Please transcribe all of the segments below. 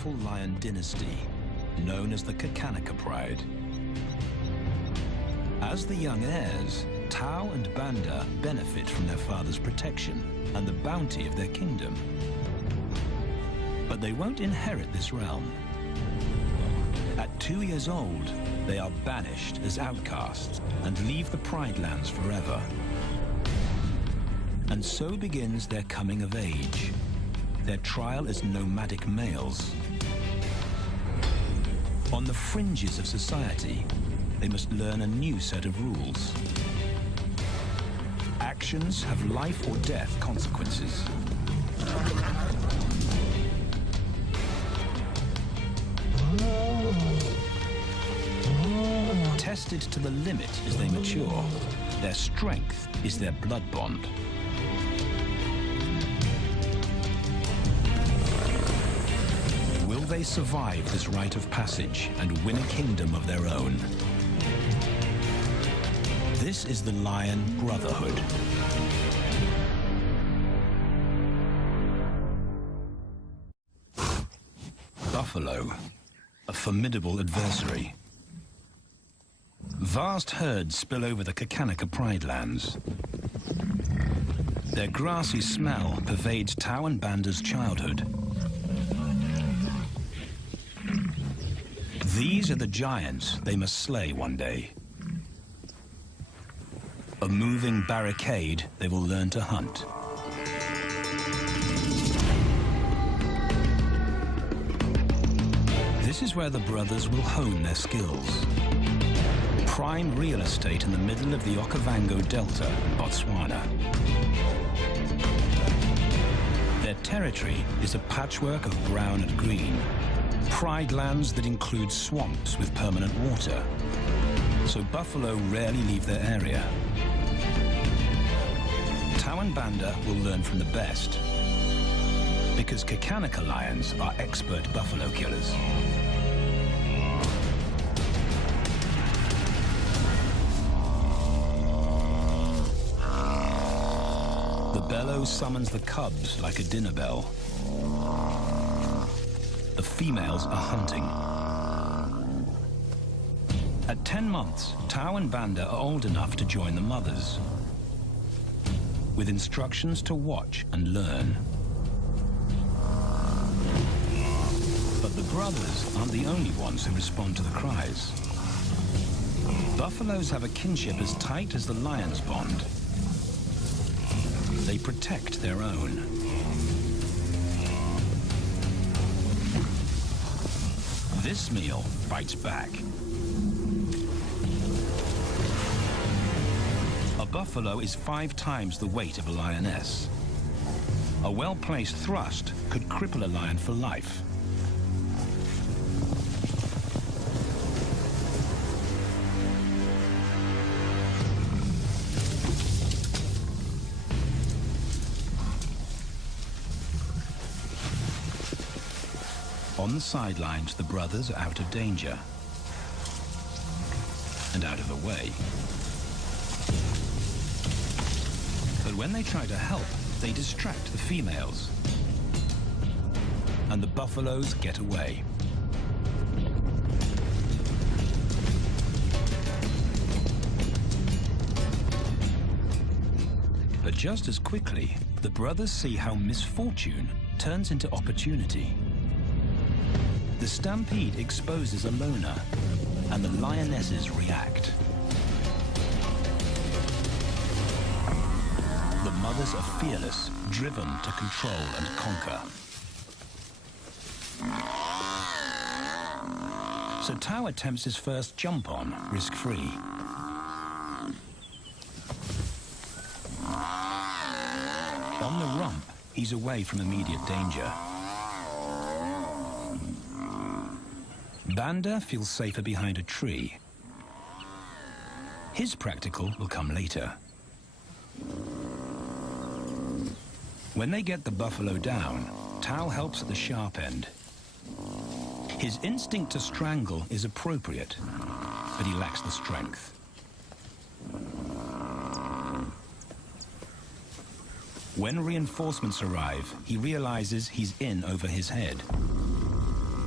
powerful lion dynasty known as the Kakanaka Pride. As the young heirs, Tau and Banda benefit from their father's protection and the bounty of their kingdom. But they won't inherit this realm. At 2 years old, they are banished as outcasts and leave the Pride Lands forever. And so begins their coming of age, their trial as nomadic males. On the fringes of society, they must learn a new set of rules. Actions have life or death consequences. Tested to the limit as they mature, their strength is their blood bond. Will they survive this rite of passage and win a kingdom of their own? This is the Lion Brotherhood. Buffalo, a formidable adversary. Vast herds spill over the Kakanaka Pride Lands. Their grassy smell pervades Tau and Banda's childhood. These are the giants they must slay one day. A moving barricade they will learn to hunt. This is where the brothers will hone their skills. Prime real estate in the middle of the Okavango Delta, Botswana. Their territory is a patchwork of brown and green. Pride lands that include swamps with permanent water. So buffalo rarely leave their area. Tau and Banda will learn from the best, because Kakanaka lions are expert buffalo killers. The bellow summons the cubs like a dinner bell. The females are hunting. At 10 months, Tau and Banda are old enough to join the mothers, with instructions to watch and learn. But the brothers aren't the only ones who respond to the cries. Buffaloes have a kinship as tight as the lions bond. They protect their own. This meal bites back. A buffalo is 5 times the weight of a lioness. A well-placed thrust could cripple a lion for life. On the sidelines, the brothers are out of danger and out of the way. But when they try to help, they distract the females, and the buffaloes get away. But just as quickly, the brothers see how misfortune turns into opportunity. The stampede exposes a loner, and the lionesses react. The mothers are fearless, driven to control and conquer. So Tau attempts his first jump on, risk-free. On the rump, he's away from immediate danger. Banda feels safer behind a tree. His practical will come later. When they get the buffalo down, Tau helps at the sharp end. His instinct to strangle is appropriate, but he lacks the strength. When reinforcements arrive, he realizes he's in over his head.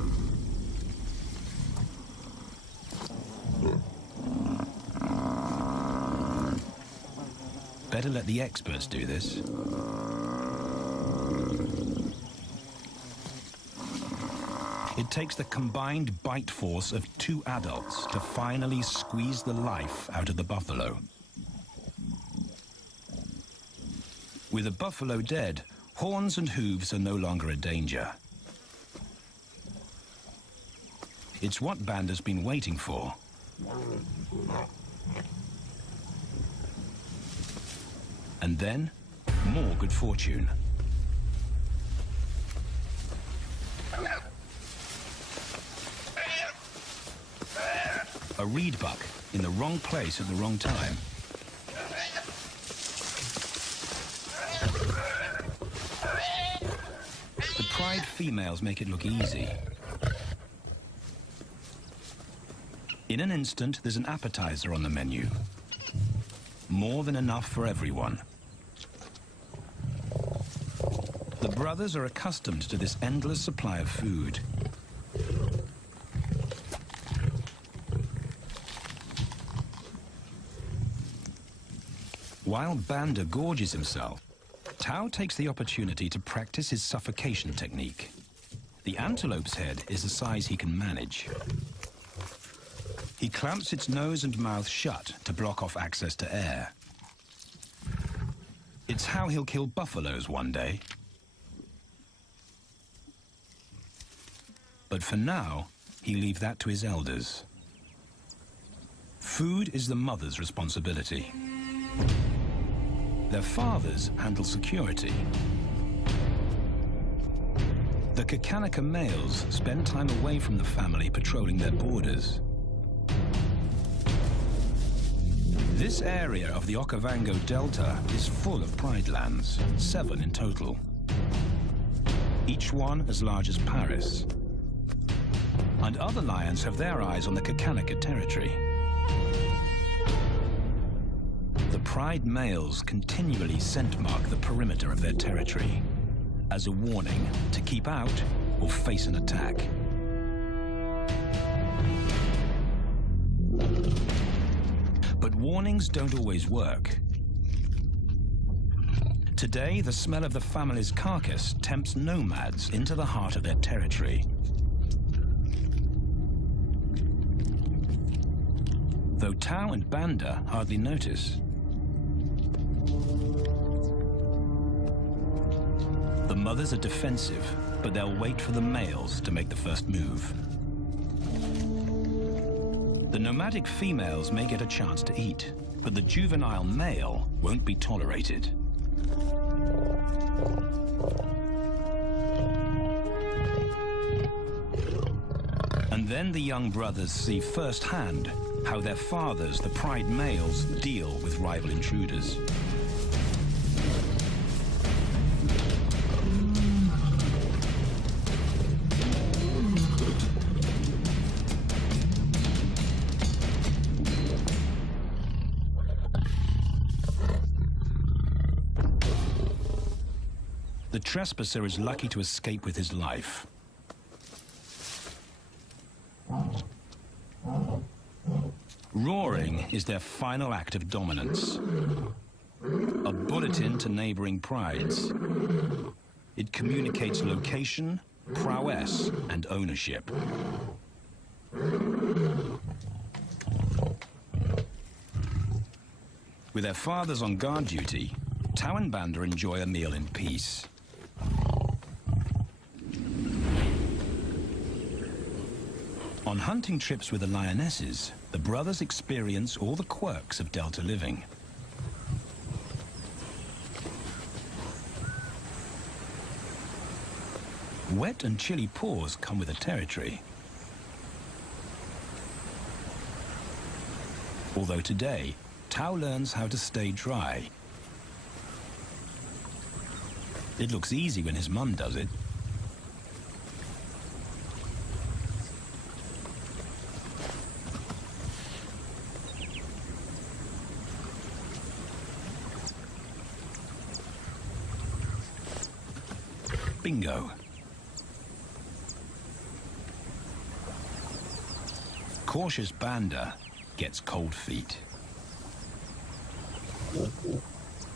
Better let the experts do this. It takes the combined bite force of 2 adults to finally squeeze the life out of the buffalo. With the buffalo dead, horns and hooves are no longer a danger. It's what Banda's been waiting for. And then, more good fortune. A reed buck in the wrong place at the wrong time. The pride females make it look easy. In an instant, there's an appetizer on the menu. More than enough for everyone. The brothers are accustomed to this endless supply of food. While Banda gorges himself, Tao takes the opportunity to practice his suffocation technique. The antelope's head is a size he can manage. He clamps its nose and mouth shut to block off access to air. It's how he'll kill buffaloes one day. But for now, he'll leave that to his elders. Food is the mother's responsibility. Their fathers handle security. The Kakanika males spend time away from the family patrolling their borders. This area of the Okavango Delta is full of pride lands, 7 in total. Each one as large as Paris. And other lions have their eyes on the Kakanika territory. The pride males continually scent mark the perimeter of their territory as a warning to keep out or face an attack. But warnings don't always work. Today, the smell of the family's carcass tempts nomads into the heart of their territory. Though Tao and Banda hardly notice. The mothers are defensive, but they'll wait for the males to make the first move. The nomadic females may get a chance to eat, but the juvenile male won't be tolerated. And then the young brothers see firsthand how their fathers, the pride males, deal with rival intruders. The trespasser is lucky to escape with his life. Roaring is their final act of dominance. A bulletin to neighboring prides. It communicates location, prowess, and ownership. With their fathers on guard duty, Tao and Banda enjoy a meal in peace. On hunting trips with the lionesses, the brothers experience all the quirks of Delta living. Wet and chilly paws come with the territory. Although today, Tao learns how to stay dry. It looks easy when his mum does it. Bingo. Cautious Banda gets cold feet.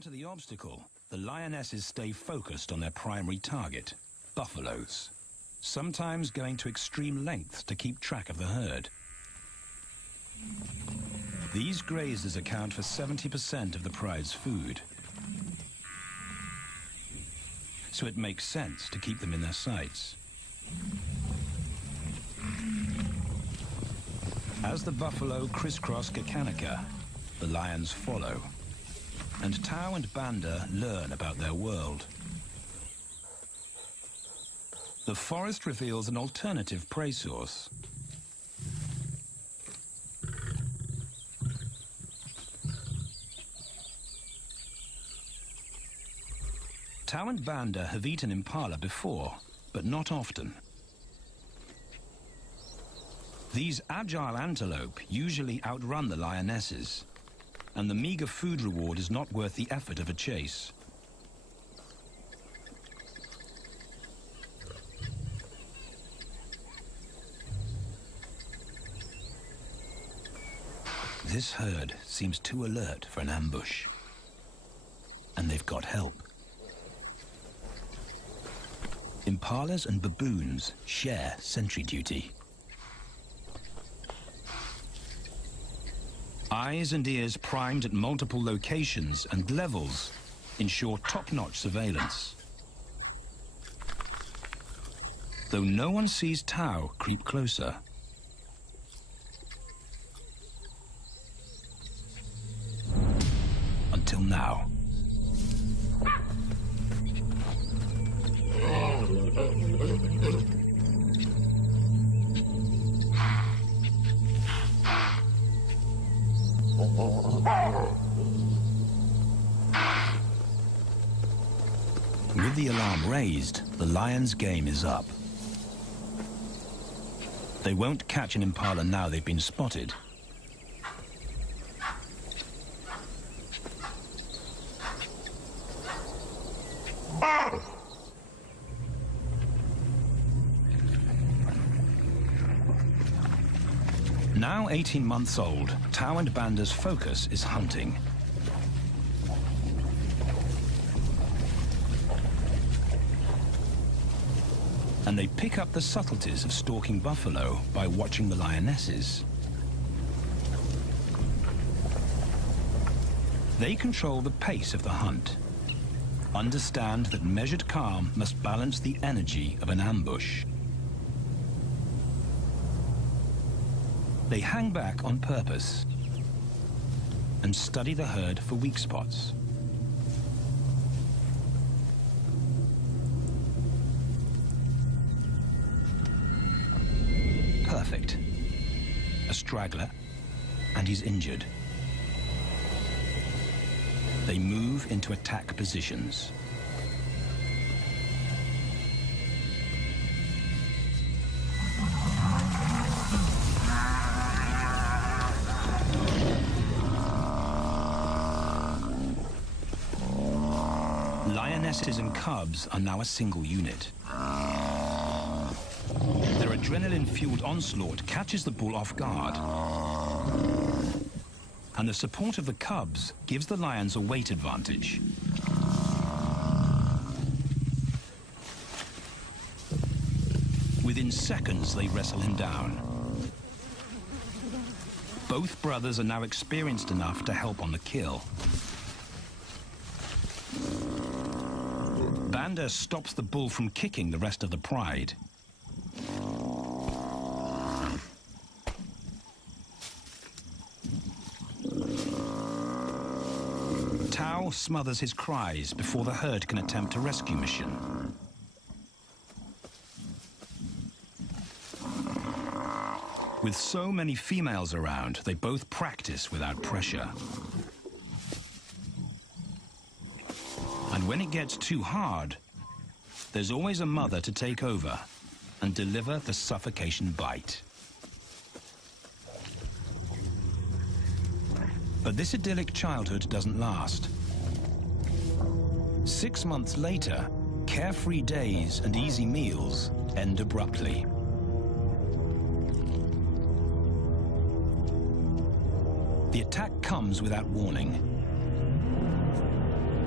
matter the obstacle, the lionesses stay focused on their primary target, buffaloes, sometimes going to extreme lengths to keep track of the herd. These grazers account for 70% of the pride's food, so it makes sense to keep them in their sights. As the buffalo crisscross Kakanika, the lions follow, and Tau and Banda learn about their world. The forest reveals an alternative prey source. Tau and Banda have eaten impala before, but not often. These agile antelope usually outrun the lionesses, and the meager food reward is not worth the effort of a chase. This herd seems too alert for an ambush, and they've got help. Impalas and baboons share sentry duty. Eyes and ears primed at multiple locations and levels ensure top-notch surveillance. Though no one sees Tau creep closer. Until now. With the alarm raised, the lions' game is up. They won't catch an impala now they've been spotted. Now 18 months old, Tau and Banda's focus is hunting. And they pick up the subtleties of stalking buffalo by watching the lionesses. They control the pace of the hunt, understand that measured calm must balance the energy of an ambush. They hang back on purpose and study the herd for weak spots. Perfect. A straggler, and he's injured. They move into attack positions. Lionesses and cubs are now a single unit. Their adrenaline-fueled onslaught catches the bull off guard. And the support of the cubs gives the lions a weight advantage. Within seconds, they wrestle him down. Both brothers are now experienced enough to help on the kill. Banda stops the bull from kicking the rest of the pride. Tau smothers his cries before the herd can attempt a rescue mission. With so many females around, they both practice without pressure. And when it gets too hard, there's always a mother to take over and deliver the suffocation bite. But this idyllic childhood doesn't last. 6 months later, carefree days and easy meals end abruptly. The attack comes without warning.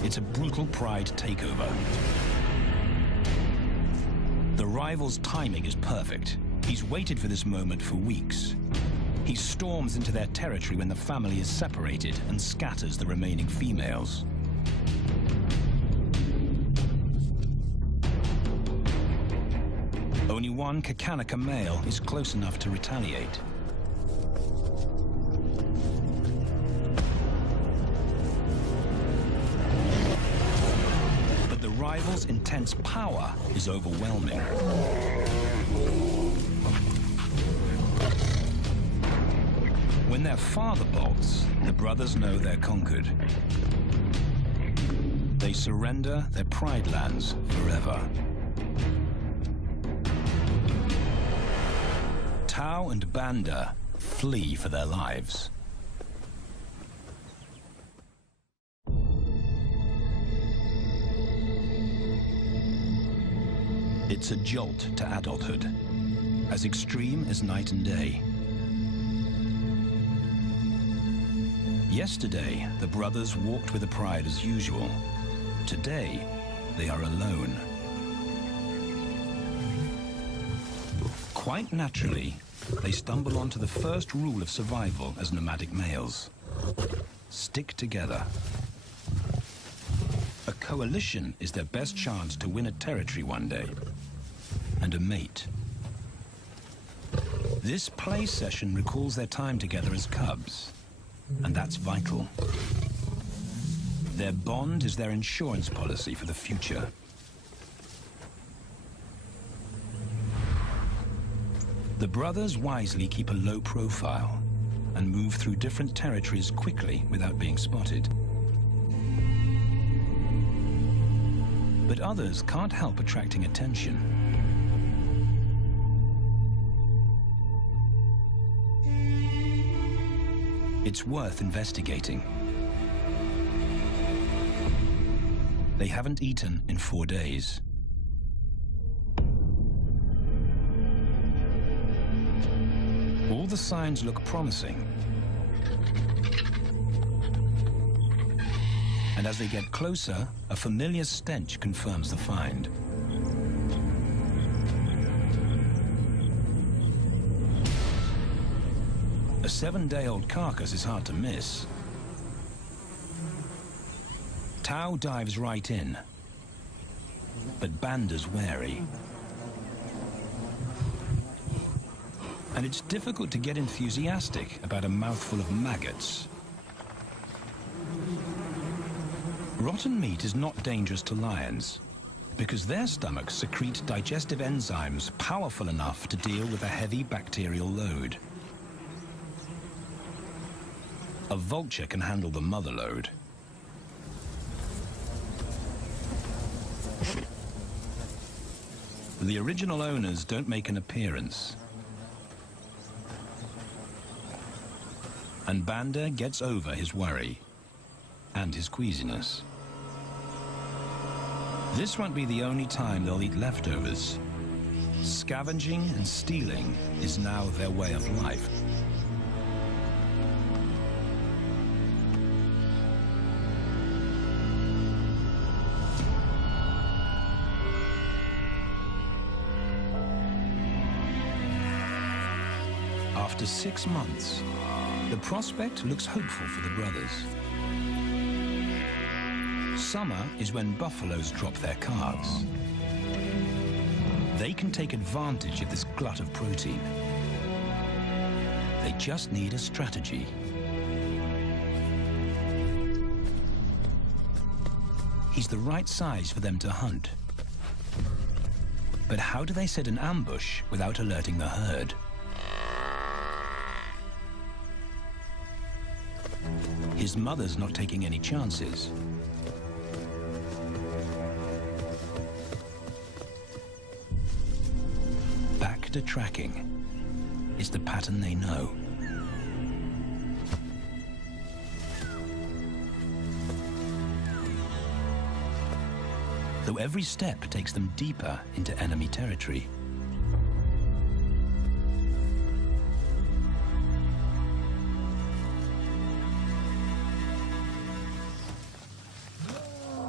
It's a brutal pride takeover. The rival's timing is perfect. He's waited for this moment for weeks. He storms into their territory when the family is separated and scatters the remaining females. Only one Kakanaka male is close enough to retaliate. But the rival's intense power is overwhelming. When their father bolts, the brothers know they're conquered. They surrender their pride lands forever. Tau and Banda flee for their lives. It's a jolt to adulthood, as extreme as night and day. Yesterday, the brothers walked with the pride as usual. Today, they are alone. Quite naturally, they stumble onto the first rule of survival as nomadic males. Stick together. A coalition is their best chance to win a territory one day, and a mate. This play session recalls their time together as cubs, and that's vital. Their bond is their insurance policy for the future. The brothers wisely keep a low profile and move through different territories quickly without being spotted. But others can't help attracting attention. It's worth investigating. They haven't eaten in 4 days. All the signs look promising. And as they get closer, a familiar stench confirms the find. A 7-day-old carcass is hard to miss. Tau dives right in, but Banda's wary. And it's difficult to get enthusiastic about a mouthful of maggots. Rotten meat is not dangerous to lions, because their stomachs secrete digestive enzymes powerful enough to deal with a heavy bacterial load. A vulture can handle the mother load. The original owners don't make an appearance. And Banda gets over his worry and his queasiness. This won't be the only time they'll eat leftovers. Scavenging and stealing is now their way of life. After 6 months, the prospect looks hopeful for the brothers. Summer is when buffaloes drop their calves. They can take advantage of this glut of protein. They just need a strategy. He's the right size for them to hunt. But how do they set an ambush without alerting the herd? His mother's not taking any chances. Back to tracking. It's the pattern they know. Though every step takes them deeper into enemy territory.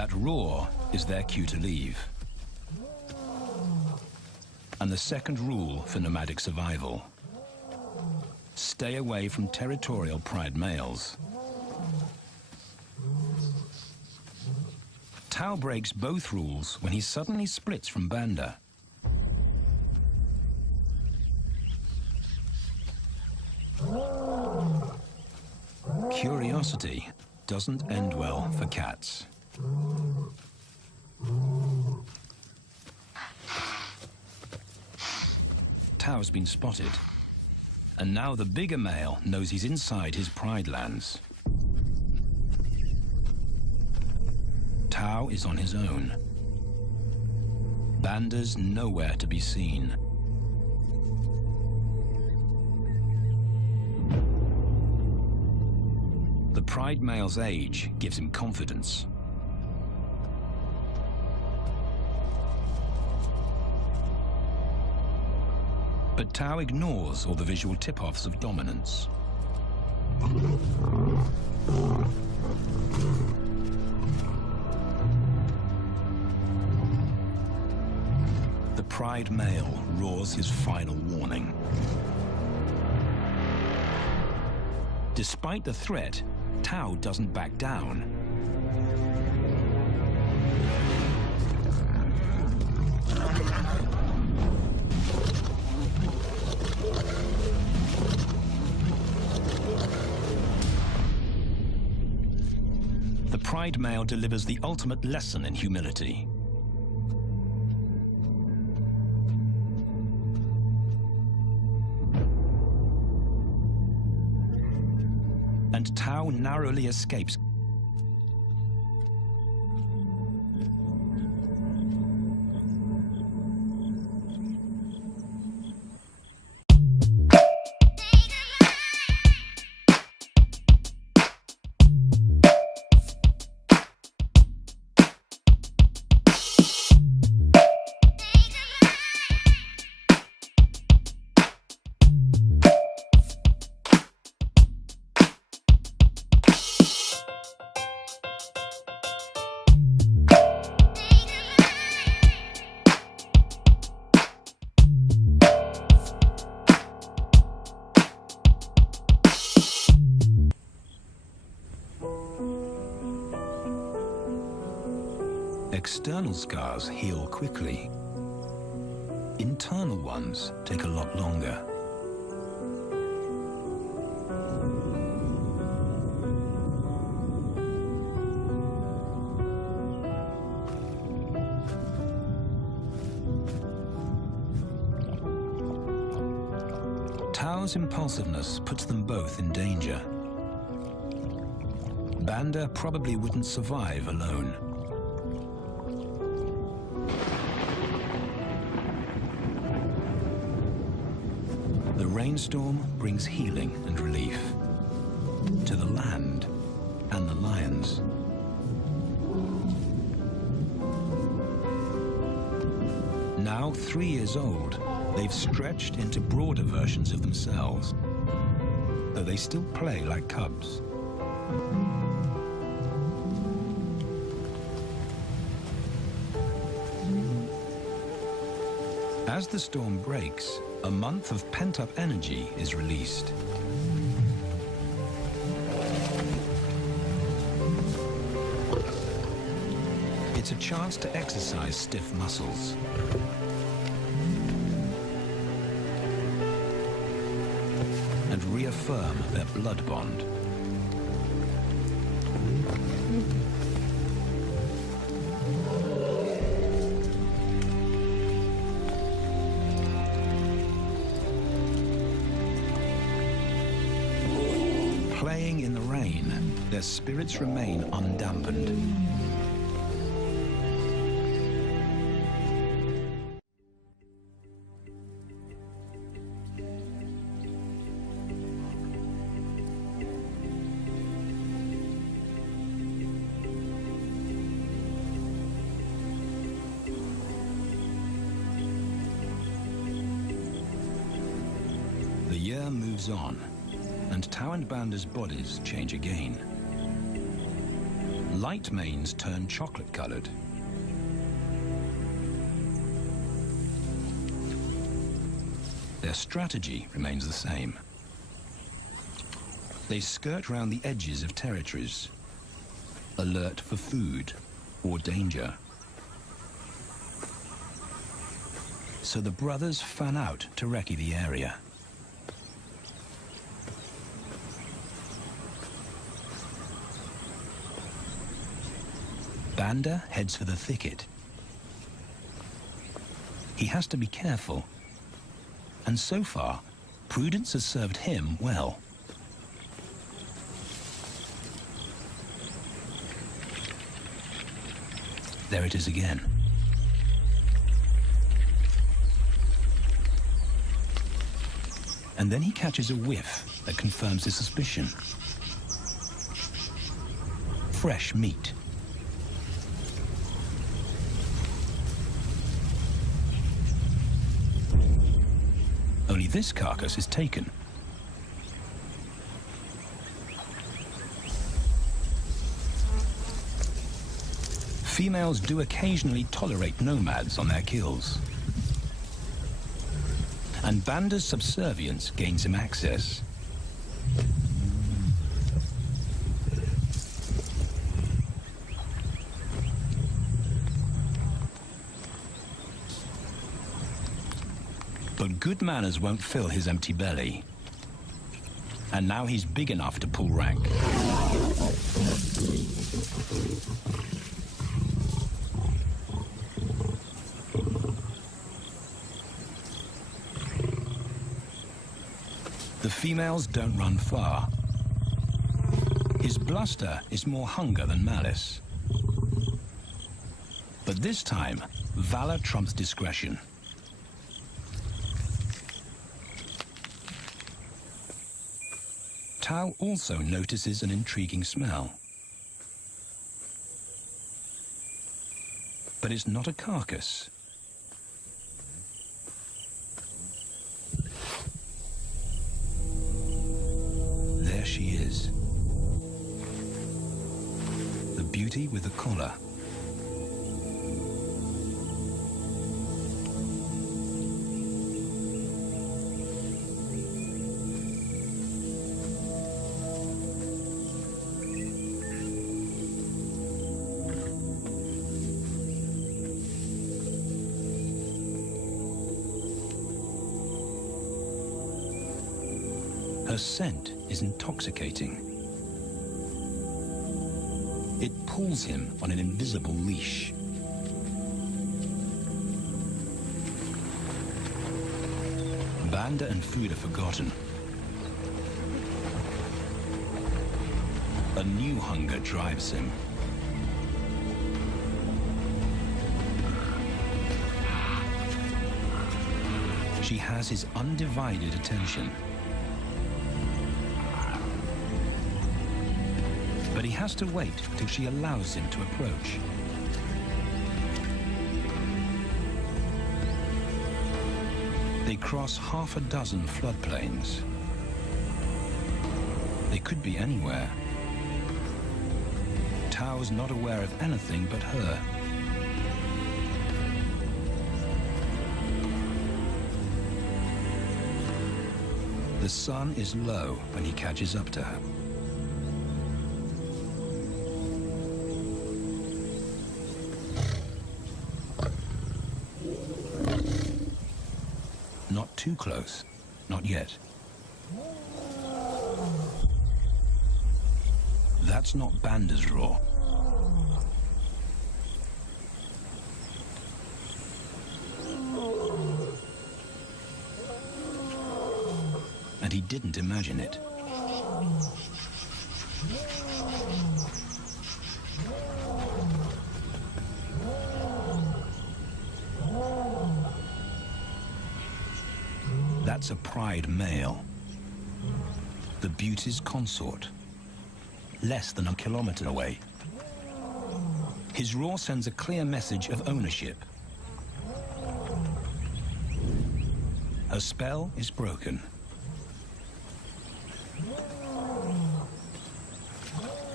That roar is their cue to leave. And the second rule for nomadic survival: stay away from territorial pride males. Tao breaks both rules when he suddenly splits from Banda. Curiosity doesn't end well for cats. Tao's been spotted, and now the bigger male knows he's inside his pride lands. Tao is on his own. Banda's nowhere to be seen. The pride male's age gives him confidence. But Tao ignores all the visual tip-offs of dominance. The pride male roars his final warning. Despite the threat, Tao doesn't back down. The pride male delivers the ultimate lesson in humility. And Tao narrowly escapes. External scars heal quickly. Internal ones take a lot longer. Tao's impulsiveness puts them both in danger. Banda probably wouldn't survive alone. The rainstorm brings healing and relief to the land and the lions. Now 3 years old, they've stretched into broader versions of themselves, though they still play like cubs. As the storm breaks, a month of pent-up energy is released. It's a chance to exercise stiff muscles. And reaffirm their blood bond. Playing in the rain, their spirits remain undampened. The year moves on, and Tao and Banda's bodies change again. light manes turn chocolate-colored. Their strategy remains the same. They skirt round the edges of territories, alert for food or danger. So the brothers fan out to recce the area. Banda heads for the thicket. He has to be careful, and so far, prudence has served him well. There it is again. And then he catches a whiff that confirms his suspicion. Fresh meat. Only this carcass is taken. Females do occasionally tolerate nomads on their kills. And Banda's subservience gains him access. But good manners won't fill his empty belly. And now he's big enough to pull rank. The females don't run far. His bluster is more hunger than malice. But this time, valor trumps discretion. Tao also notices an intriguing smell. But it's not a carcass. There she is. The beauty with the collar. Her scent is intoxicating. It pulls him on an invisible leash. Banda and food are forgotten. A new hunger drives him. She has his undivided attention. But he has to wait till she allows him to approach. They cross half a dozen floodplains. They could be anywhere. Tao's not aware of anything but her. The sun is low when he catches up to her. Not too close. Not yet. That's not Banda's roar. And he didn't imagine it. That's a pride male. The beauty's consort. Less than a kilometer away. His roar sends a clear message of ownership. Her spell is broken.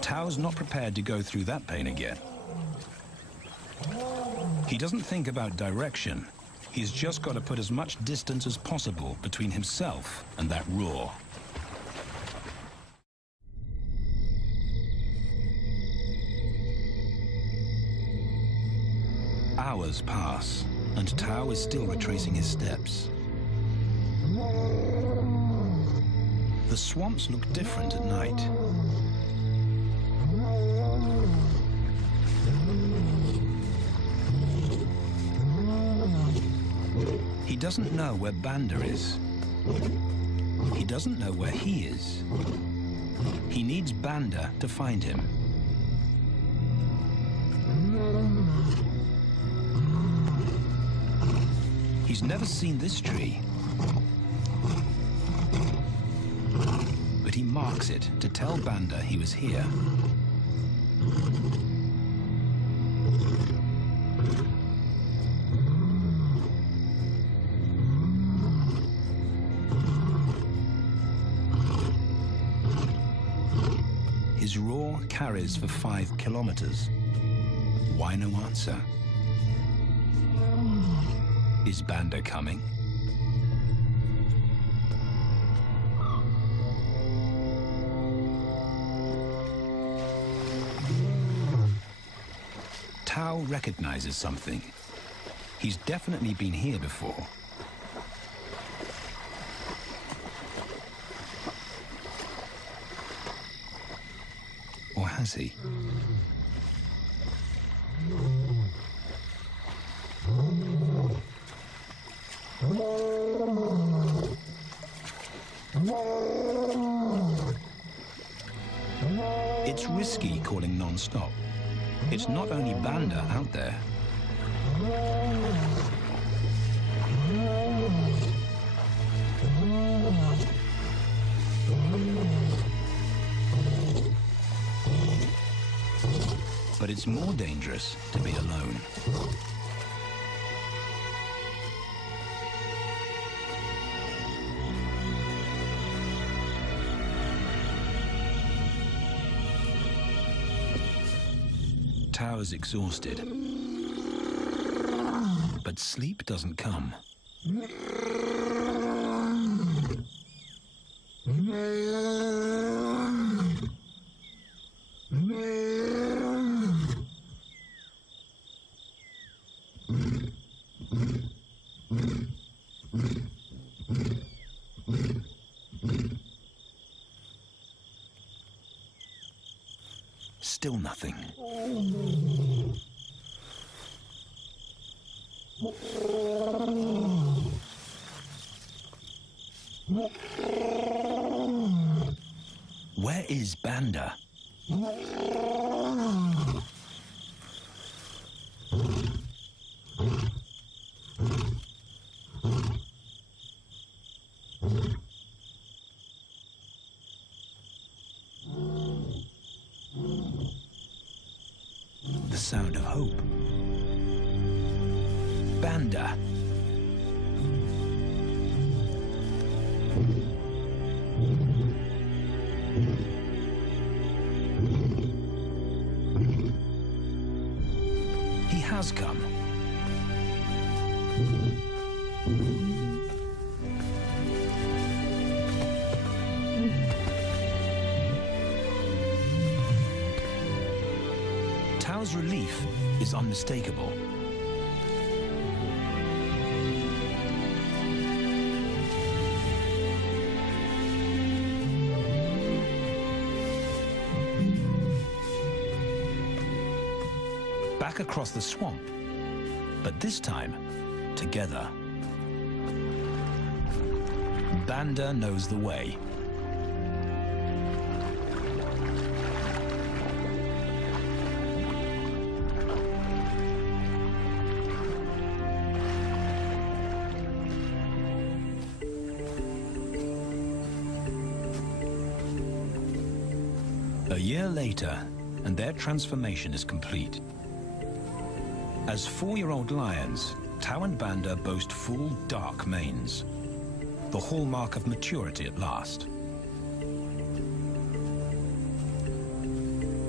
Tao's not prepared to go through that pain again. He doesn't think about direction. He's just got to put as much distance as possible between himself and that roar. Hours pass, and Tao is still retracing his steps. The swamps look different at night. He doesn't know where Banda is. He doesn't know where he is. He needs Banda to find him. He's never seen this tree, but he marks it to tell Banda he was here. His roar carries for 5 kilometers. Why no answer? Is Banda coming? Tao recognizes something. He's definitely been here before. Or has he? It's risky calling non-stop. It's not only Banda out there. But it's more dangerous to be alone. Tao is exhausted, but sleep doesn't come. Still nothing. Where is Banda? The sound of hope. Banda. He has come. Tao's relief is unmistakable. Back across the swamp, but this time, together. Banda knows the way. A year later, and their transformation is complete. As 4-year-old lions, Tao and Banda boast full, dark manes, the hallmark of maturity at last.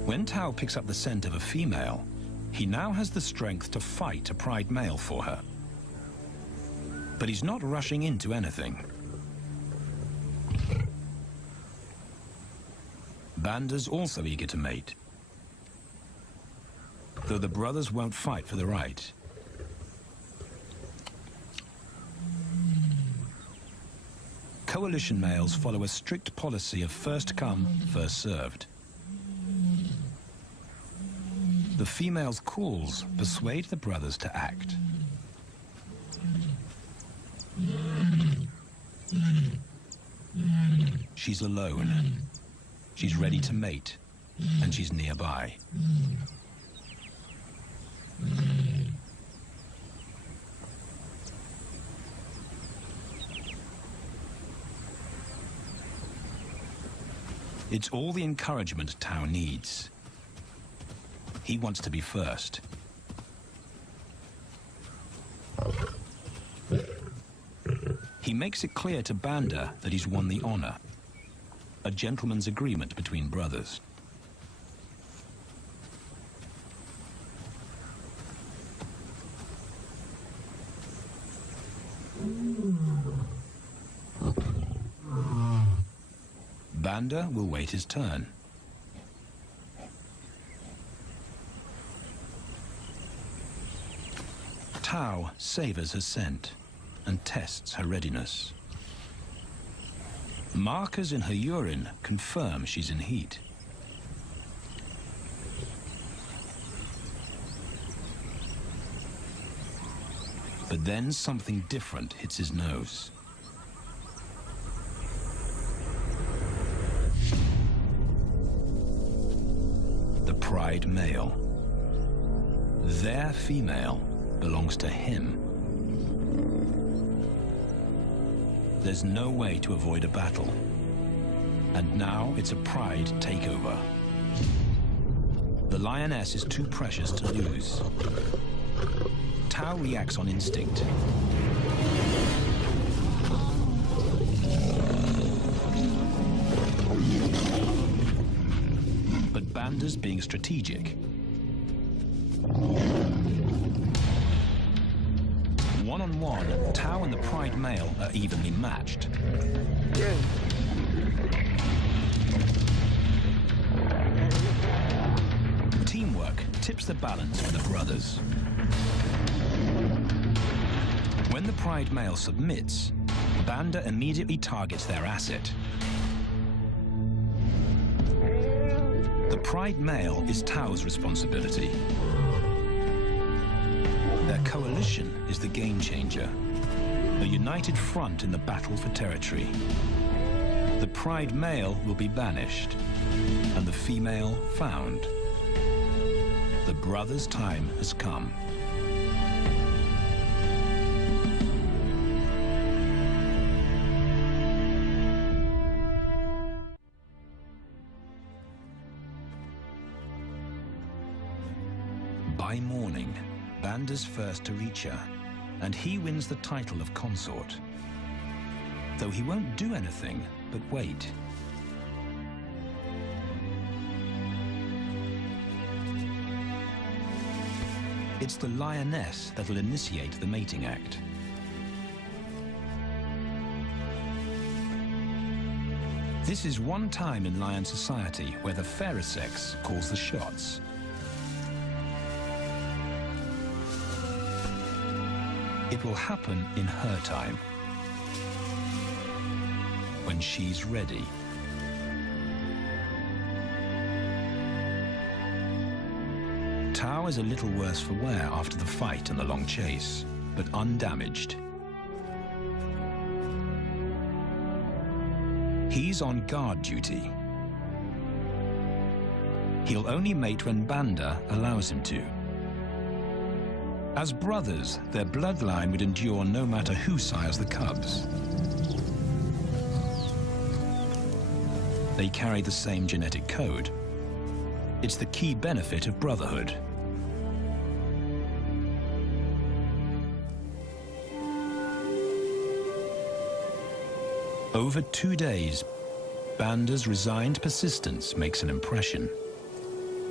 When Tao picks up the scent of a female, he now has the strength to fight a pride male for her. But he's not rushing into anything. Banda's also eager to mate, though the brothers won't fight for the right. Coalition males follow a strict policy of first come, first served. The female's calls persuade the brothers to act. She's alone. She's ready to mate, and she's nearby. It's all the encouragement Tao needs. He wants to be first. He makes it clear to Banda that he's won the honor, a gentleman's agreement between brothers. Banda will wait his turn. Tao savors her scent and tests her readiness. Markers in her urine confirm she's in heat. But then something different hits his nose. The pride male. Their female belongs to him. There's no way to avoid a battle. And now it's a pride takeover. The lioness is too precious to lose. Tao reacts on instinct. But Banda's being strategic. One-on-one, Tao and the pride male are evenly matched. Teamwork tips the balance for the brothers. When the pride male submits, Banda immediately targets their asset. The pride male is Tao's responsibility. Their coalition is the game changer, a united front in the battle for territory. The pride male will be banished, and the female found. The brothers' time has come. By morning, Banda's first to reach her, and he wins the title of consort. Though he won't do anything but wait. It's the lioness that'll initiate the mating act. This is one time in lion society where the fairer sex calls the shots. It will happen in her time, when she's ready. Tao is a little worse for wear after the fight and the long chase, but undamaged. He's on guard duty. He'll only mate when Banda allows him to. As brothers, their bloodline would endure no matter who sires the cubs. They carry the same genetic code. It's the key benefit of brotherhood. Over 2 days, Banda's resigned persistence makes an impression.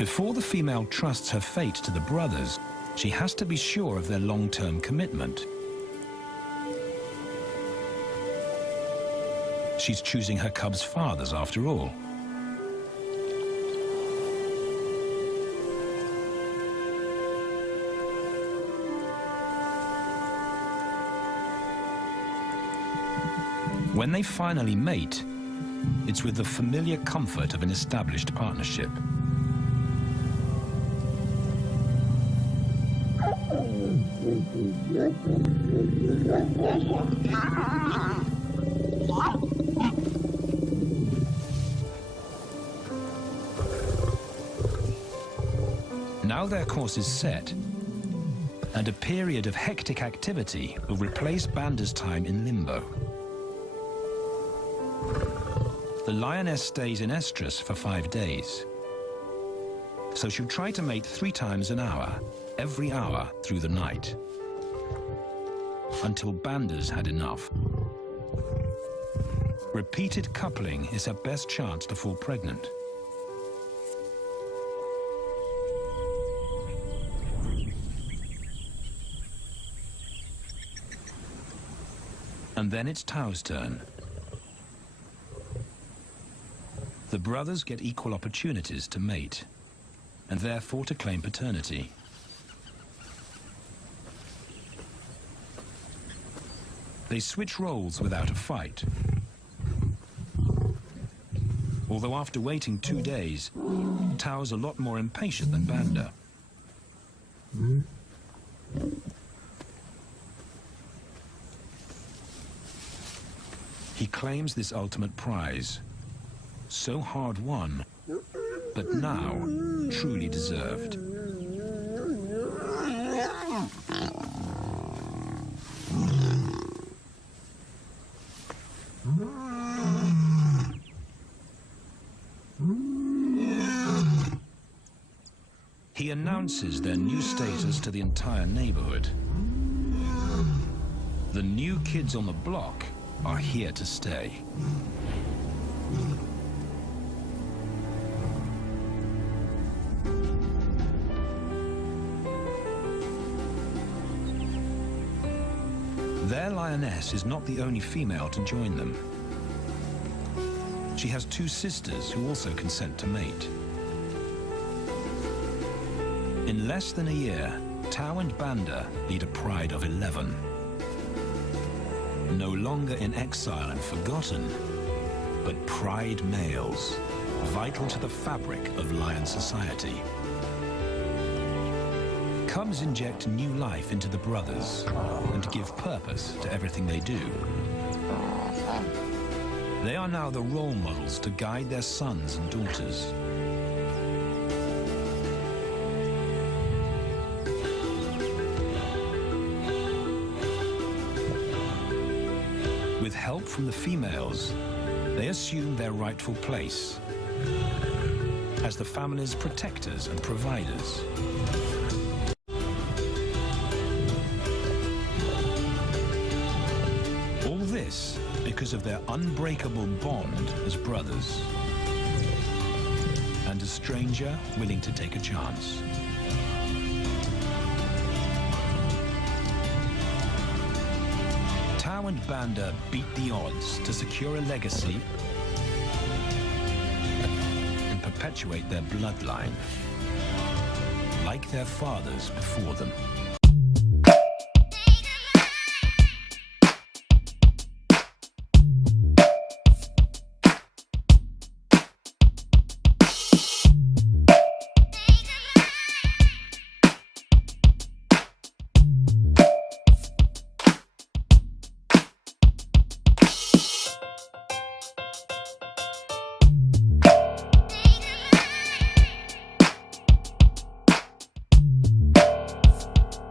Before the female trusts her fate to the brothers, she has to be sure of their long-term commitment. She's choosing her cubs' fathers after all. When they finally mate, it's with the familiar comfort of an established partnership. Now their course is set, and a period of hectic activity will replace Banda's time in limbo. The lioness stays in estrus for 5 days, so she'll try to mate 3 times an hour, every hour through the night, until Banda's had enough. Repeated coupling is her best chance to fall pregnant. And then it's Tau's turn. The brothers get equal opportunities to mate, and therefore to claim paternity. They switch roles without a fight. Although after waiting 2 days, Tau's a lot more impatient than Banda. He claims this ultimate prize, so hard won, but now truly deserved. He announces their new status to the entire neighborhood. The new kids on the block are here to stay. Their lioness is not the only female to join them. She has 2 sisters who also consent to mate. In less than a year, Tau and Banda lead a pride of 11. No longer in exile and forgotten, but pride males, vital to the fabric of lion society. Cubs inject new life into the brothers and give purpose to everything they do. They are now the role models to guide their sons and daughters. With help from the females, they assume their rightful place as the family's protectors and providers. All this because of their unbreakable bond as brothers, and a stranger willing to take a chance. Tau and Banda beat the odds to secure a legacy and perpetuate their bloodline, like their fathers before them.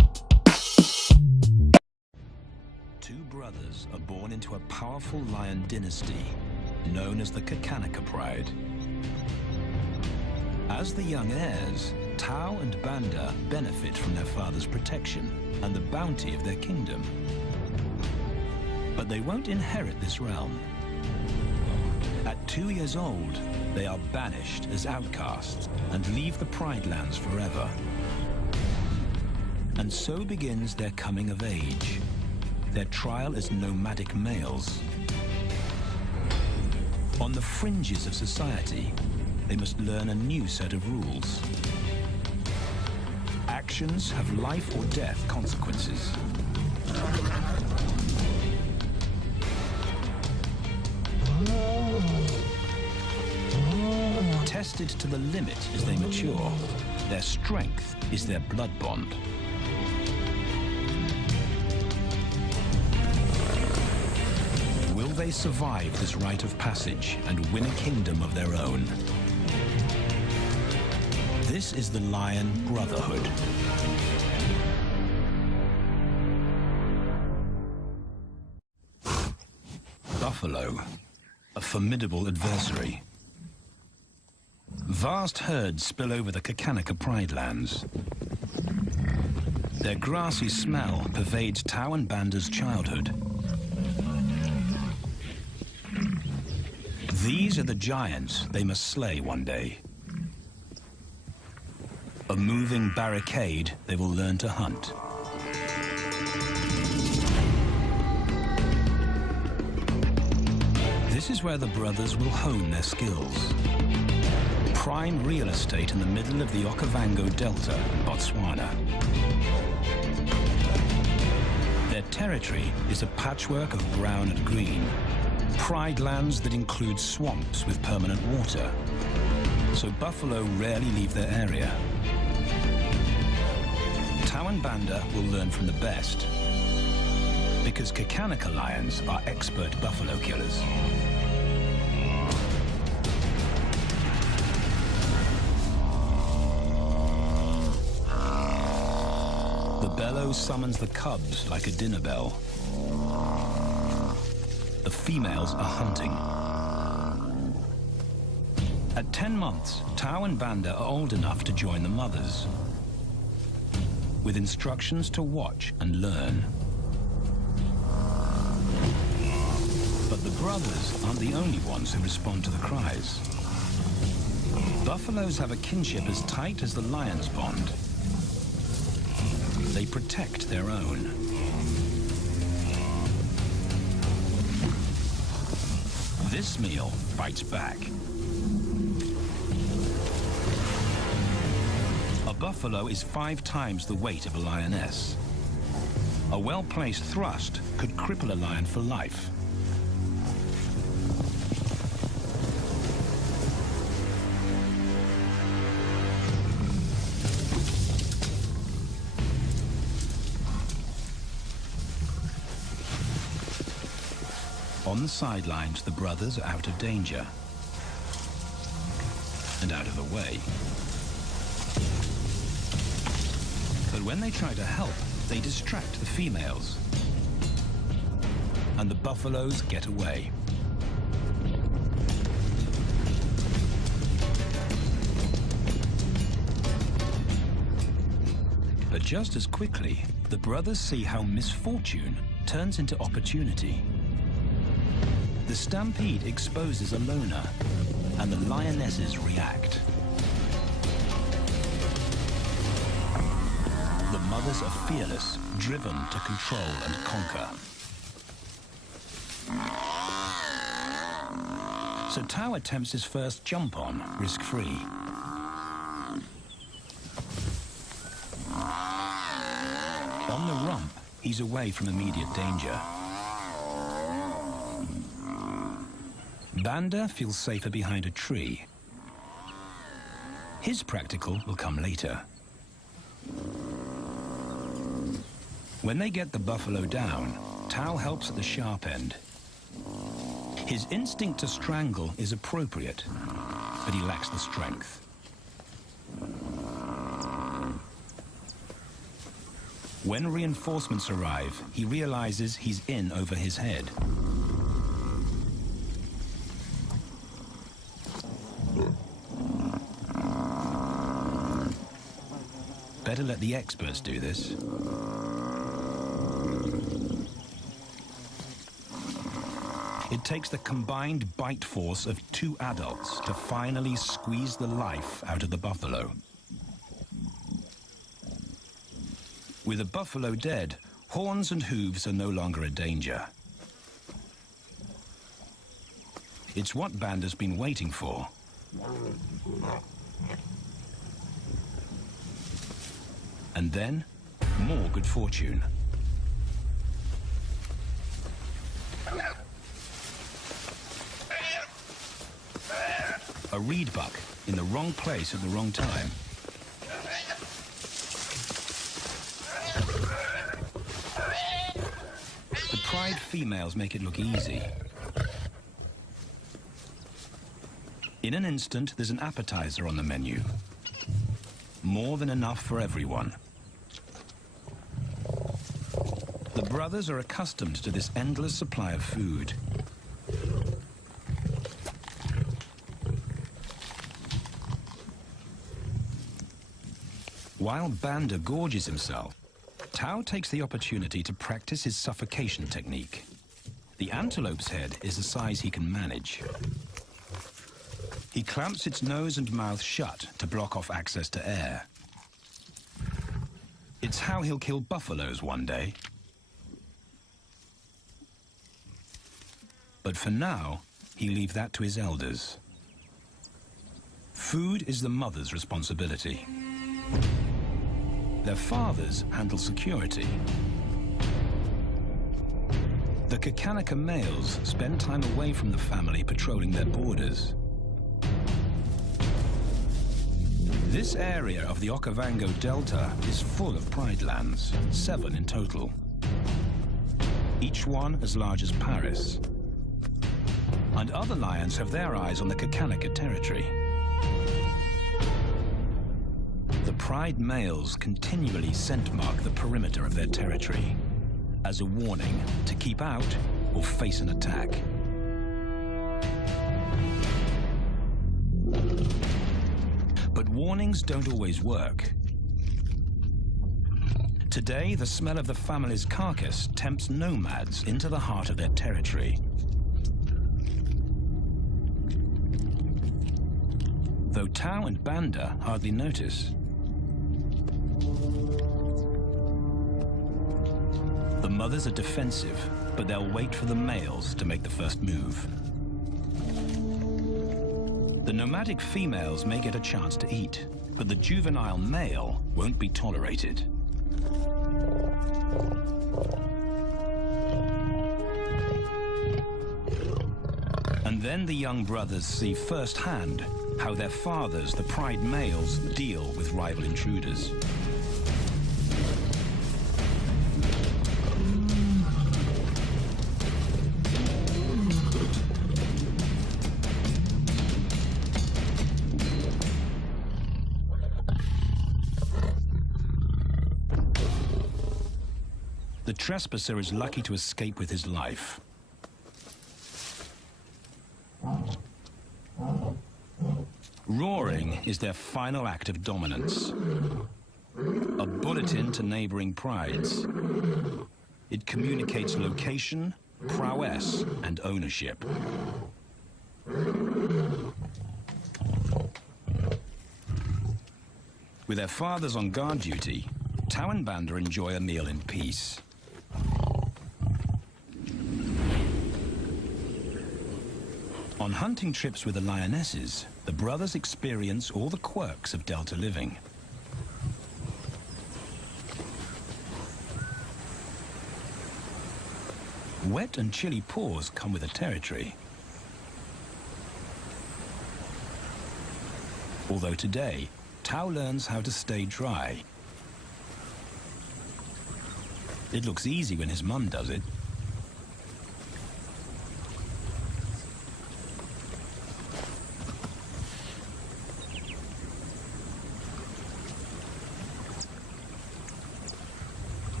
brothers are born into a powerful lion dynasty known as the Kakanaka Pride. As the young heirs, Tau and Banda benefit from their father's protection and the bounty of their kingdom. But they won't inherit this realm. At 2 years old, they are banished as outcasts and leave the Pride lands forever. And so begins their coming of age, their trial as nomadic males. On the fringes of society, they must learn a new set of rules. Actions have life or death consequences. Tested to the limit as they mature, their strength is their blood bond. Will they survive this rite of passage and win a kingdom of their own? This is the Lion Brotherhood. Buffalo, a formidable adversary. Vast herds spill over the Kakanaka Pride lands. Their grassy smell pervades Tau and Banda's childhood. These are the giants they must slay one day. A moving barricade they will learn to hunt. This is where the brothers will hone their skills. Prime real estate in the middle of the Okavango Delta, Botswana. Their territory is a patchwork of brown and green. Pride lands that include swamps with permanent water. So buffalo rarely leave their area. Tau and Banda will learn from the best, because Kakanaka lions are expert buffalo killers. The bellow summons the cubs like a dinner bell. The females are hunting. At 10 months, Tau and Banda are old enough to join the mothers, with instructions to watch and learn. But the brothers aren't the only ones who respond to the cries. Buffaloes have a kinship as tight as the lions' bond. They protect their own. This meal fights back. A buffalo is 5 times the weight of a lioness. A well-placed thrust could cripple a lion for life. On the sidelines, the brothers are out of danger and out of the way. But when they try to help, they distract the females, and the buffaloes get away. But just as quickly, the brothers see how misfortune turns into opportunity. The stampede exposes a loner, and the lionesses react. The mothers are fearless, driven to control and conquer. So Tau attempts his first jump on, risk-free. On the rump, he's away from immediate danger. Banda feels safer behind a tree. His practical will come later. When they get the buffalo down, Tau helps at the sharp end. His instinct to strangle is appropriate, but he lacks the strength. When reinforcements arrive, he realizes he's in over his head. Better let the experts do this. It takes the combined bite force of 2 adults to finally squeeze the life out of the buffalo. With the buffalo dead, horns and hooves are no longer a danger. It's what Banda's been waiting for. And then, more good fortune. A reed buck in the wrong place at the wrong time. The pride females make it look easy. In an instant, there's an appetizer on the menu. More than enough for everyone. The brothers are accustomed to this endless supply of food. While Banda gorges himself, Tao takes the opportunity to practice his suffocation technique. The antelope's head is a size he can manage. He clamps its nose and mouth shut to block off access to air. It's how he'll kill buffaloes one day. But for now, he'll leave that to his elders. Food is the mother's responsibility. Their fathers handle security. The Kakanika males spend time away from the family patrolling their borders. This area of the Okavango Delta is full of pride lands, 7 in total. Each one as large as Paris. And other lions have their eyes on the Kakanika territory. The pride males continually scent mark the perimeter of their territory as a warning to keep out or face an attack. But warnings don't always work. Today, the smell of the family's carcass tempts nomads into the heart of their territory. Though Tao and Banda hardly notice. The mothers are defensive, but they'll wait for the males to make the first move. The nomadic females may get a chance to eat, but the juvenile male won't be tolerated. And then the young brothers see firsthand how their fathers, the pride males, deal with rival intruders. The trespasser is lucky to escape with his life. Roaring is their final act of dominance. A bulletin to neighboring prides. It communicates location, prowess, and ownership. With their fathers on guard duty, Tao and Banda enjoy a meal in peace. On hunting trips with the lionesses, the brothers experience all the quirks of Delta living. Wet and chilly paws come with the territory. Although today, Tao learns how to stay dry. It looks easy when his mum does it.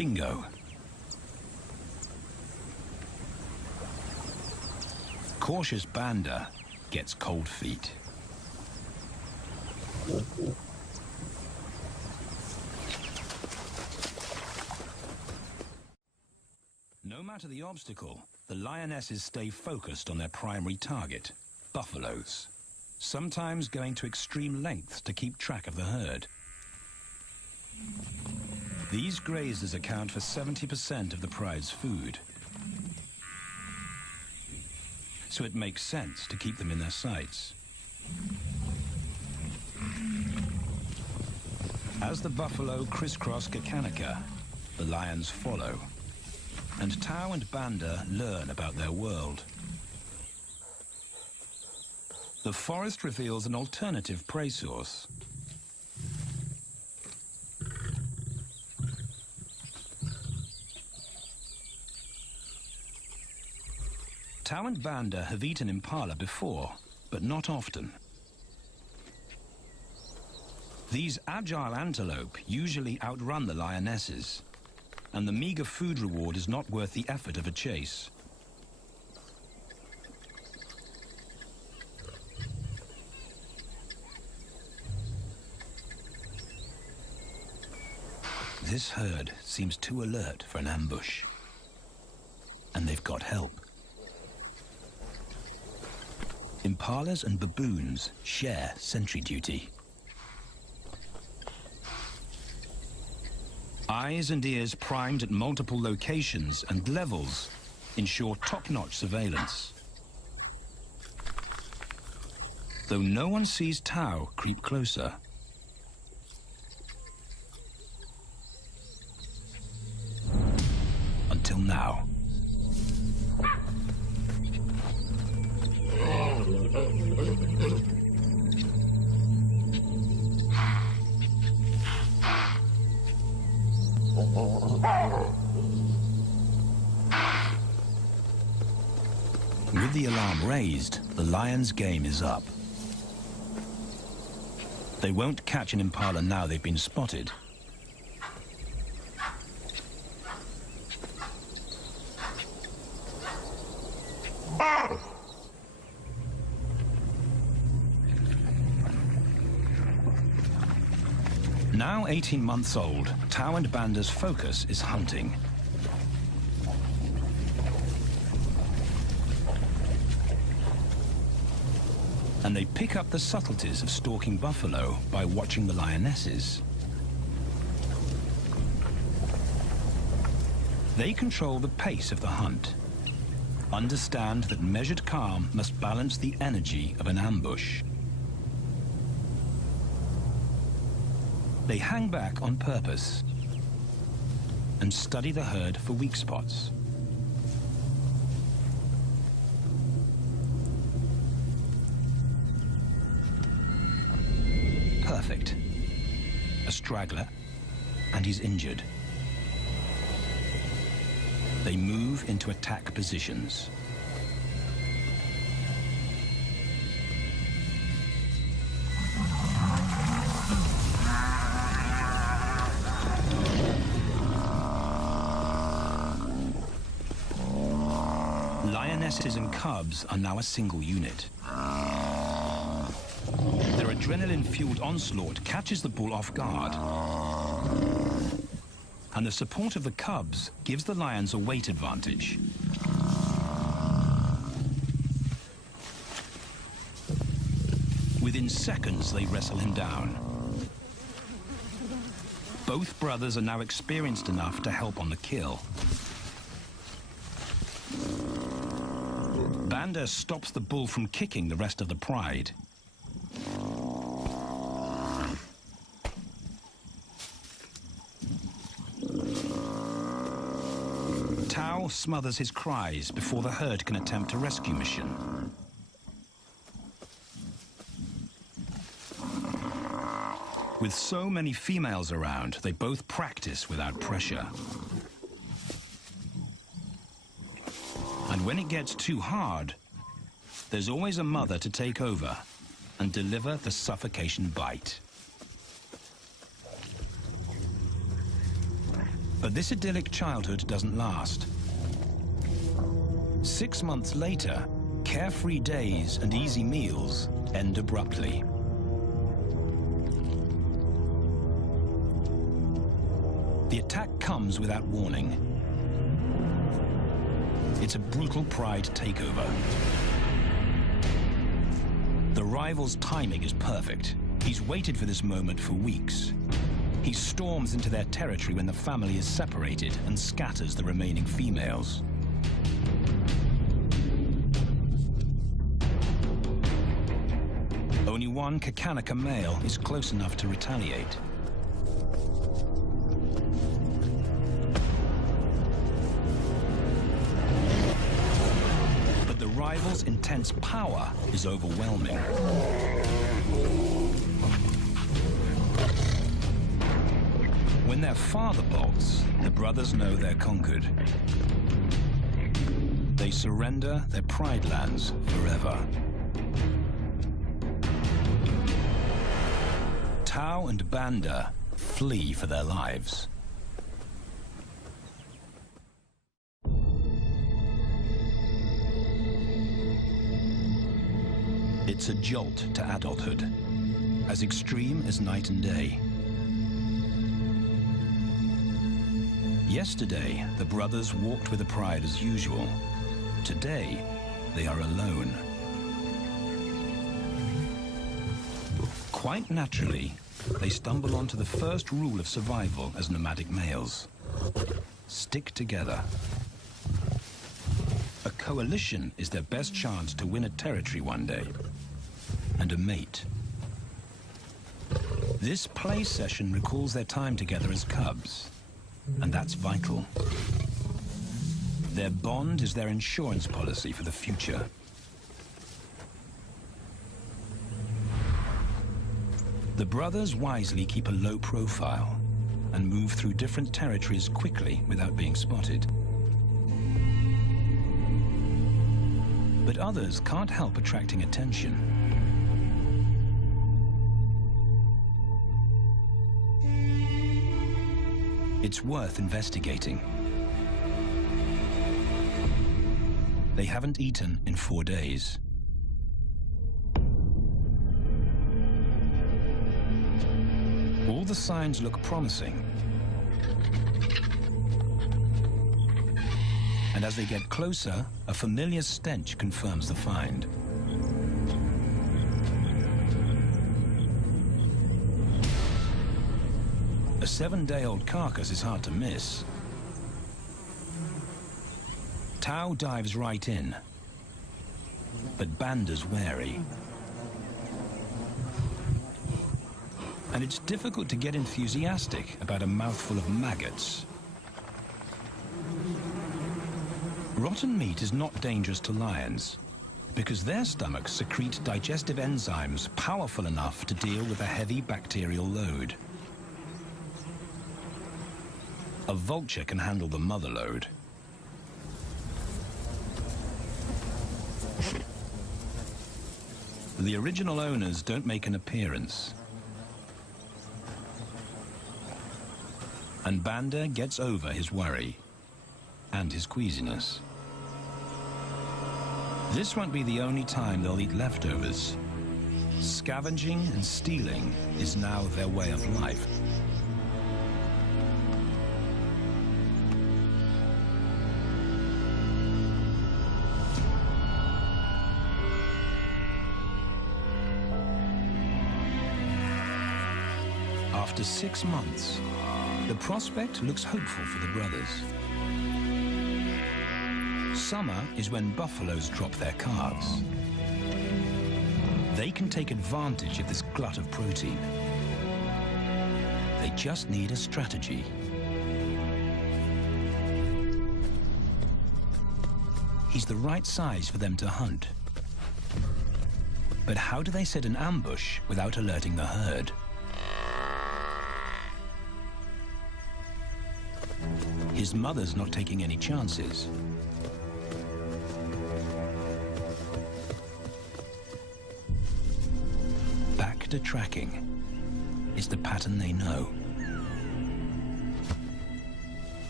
Bingo. Cautious Banda gets cold feet. No matter the obstacle, the lionesses stay focused on their primary target, buffaloes, sometimes going to extreme lengths to keep track of the herd. These grazers account for 70% of the pride's food, so it makes sense to keep them in their sights. As the buffalo crisscross Kakanika, the lions follow, and Tau and Banda learn about their world. The forest reveals an alternative prey source. Tau and Banda have eaten impala before, but not often. These agile antelope usually outrun the lionesses, and the meager food reward is not worth the effort of a chase. This herd seems too alert for an ambush, and they've got help. Impalas and baboons share sentry duty. Eyes and ears primed at multiple locations and levels ensure top-notch surveillance. Though no one sees Tau creep closer. Until now. With the alarm raised, the lion's game is up. They won't catch an impala now they've been spotted. Now 18 months old, Tau and Banda's focus is hunting. And they pick up the subtleties of stalking buffalo by watching the lionesses. They control the pace of the hunt, understand that measured calm must balance the energy of an ambush. They hang back on purpose and study the herd for weak spots. Perfect. A straggler, and he's injured. They move into attack positions. Lionesses and cubs are now a single unit. Their adrenaline-fueled onslaught catches the bull off guard. And the support of the cubs gives the lions a weight advantage. Within seconds, they wrestle him down. Both brothers are now experienced enough to help on the kill. Banda stops the bull from kicking the rest of the pride. Tau smothers his cries before the herd can attempt a rescue mission. With so many females around, they both practice without pressure. And when it gets too hard, there's always a mother to take over and deliver the suffocation bite. But this idyllic childhood doesn't last. 6 months later, carefree days and easy meals end abruptly. The attack comes without warning. It's a brutal pride takeover. The rival's timing is perfect. He's waited for this moment for weeks. He storms into their territory when the family is separated and scatters the remaining females. Only one Kakanaka male is close enough to retaliate. But the rival's intense power is overwhelming. When their father bolts, the brothers know they're conquered. They surrender their pride lands forever. Tau and Banda flee for their lives. It's a jolt to adulthood, as extreme as night and day. Yesterday, the brothers walked with the pride as usual. Today, they are alone. Quite naturally, they stumble onto the first rule of survival as nomadic males. Stick together. A coalition is their best chance to win a territory one day, and a mate. This play session recalls their time together as cubs, and that's vital. Their bond is their insurance policy for the future. The brothers wisely keep a low profile and move through different territories quickly without being spotted. But others can't help attracting attention. It's worth investigating. They haven't eaten in 4 days. All the signs look promising. And as they get closer, a familiar stench confirms the find. A 7-day-old carcass is hard to miss. Tau dives right in, but Banda's wary. And it's difficult to get enthusiastic about a mouthful of maggots. Rotten meat is not dangerous to lions, because their stomachs secrete digestive enzymes powerful enough to deal with a heavy bacterial load. A vulture can handle the mother load. The original owners don't make an appearance. And Banda gets over his worry and his queasiness. This won't be the only time they'll eat leftovers. Scavenging and stealing is now their way of life. After 6 months, the prospect looks hopeful for the brothers. Summer is when buffaloes drop their calves. They can take advantage of this glut of protein. They just need a strategy. He's the right size for them to hunt. But how do they set an ambush without alerting the herd? His mother's not taking any chances. Back to tracking is the pattern they know.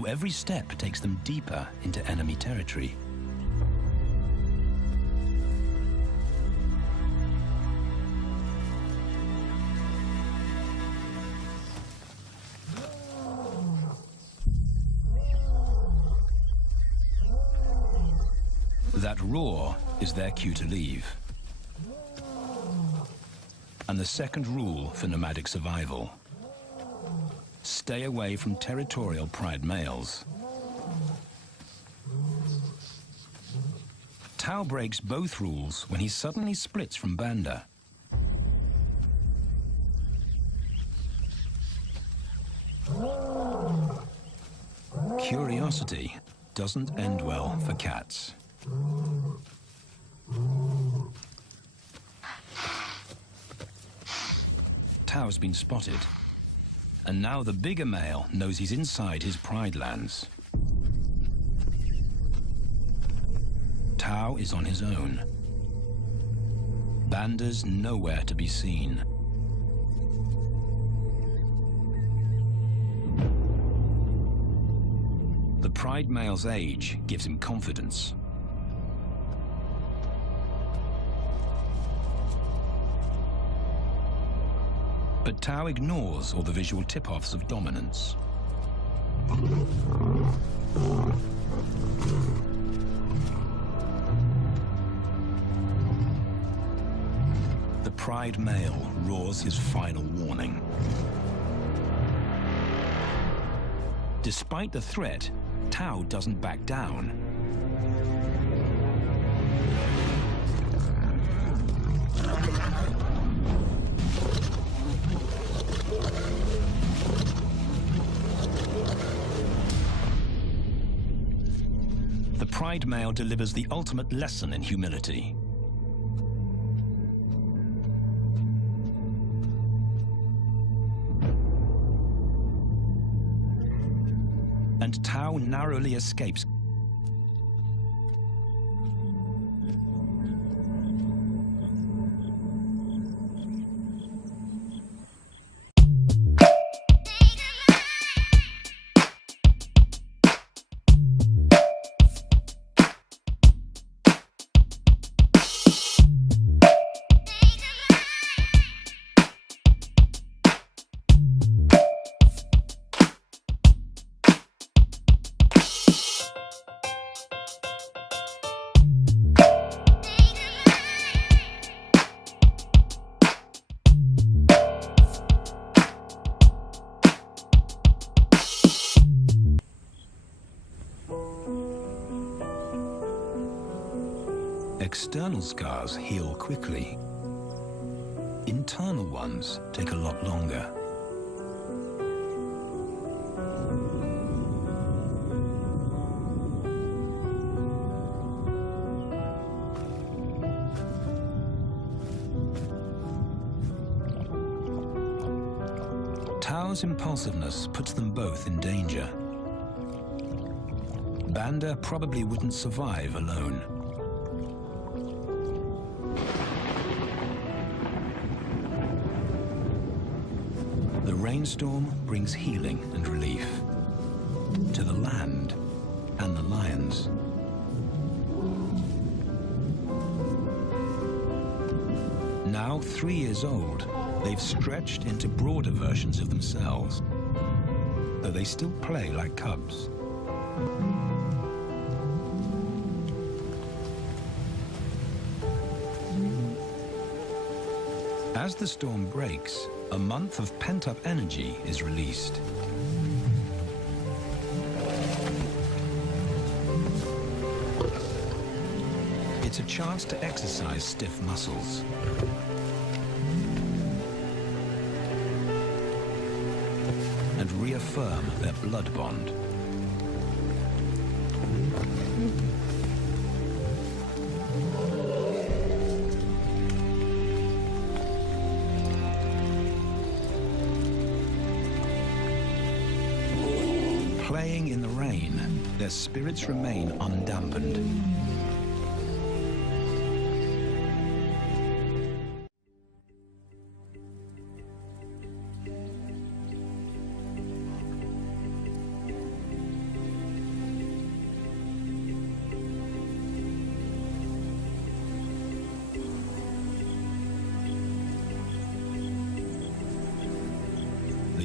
though every step takes them deeper into enemy territory. That roar is their cue to leave. And the second rule for nomadic survival: stay away from territorial pride males. Tao breaks both rules when he suddenly splits from Banda. Curiosity doesn't end well for cats. Tao's been spotted, and now the bigger male knows he's inside his pride lands. Tao is on his own. Banda's nowhere to be seen. The pride male's age gives him confidence. But Tao ignores all the visual tip-offs of dominance. The pride male roars his final warning. Despite the threat, Tao doesn't back down. The pride male delivers the ultimate lesson in humility. And Tao narrowly escapes. External scars heal quickly. Internal ones take a lot longer. Tao's impulsiveness puts them both in danger. Banda probably wouldn't survive alone. The rainstorm brings healing and relief to the land and the lions. Now 3 years old, they've stretched into broader versions of themselves, though they still play like cubs. As the storm breaks, a month of pent-up energy is released. It's a chance to exercise stiff muscles. And reaffirm their blood bond. Playing in the rain, their spirits remain undampened.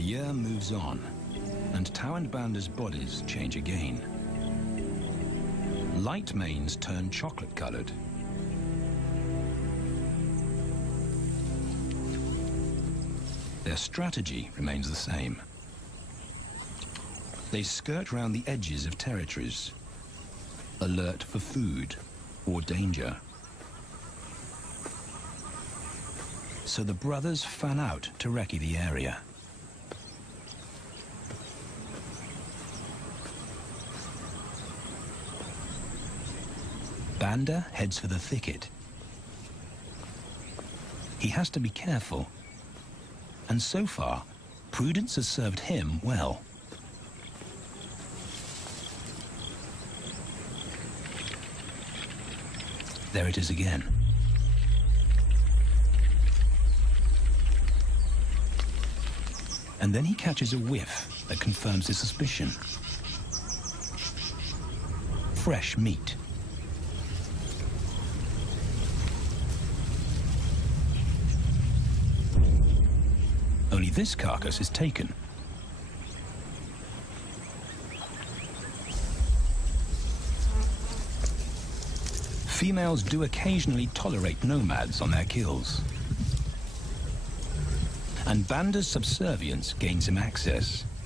year moves on, and Tau and Banda's bodies change again. Light manes turn chocolate-colored. Their strategy remains the same. They skirt round the edges of territories, alert for food or danger. So the brothers fan out to recce the area. Banda heads for the thicket. He has to be careful, and so far, prudence has served him well. There it is again. And then he catches a whiff that confirms his suspicion. Fresh meat. Only this carcass is taken. Females do occasionally tolerate nomads on their kills. And Banda's subservience gains him access.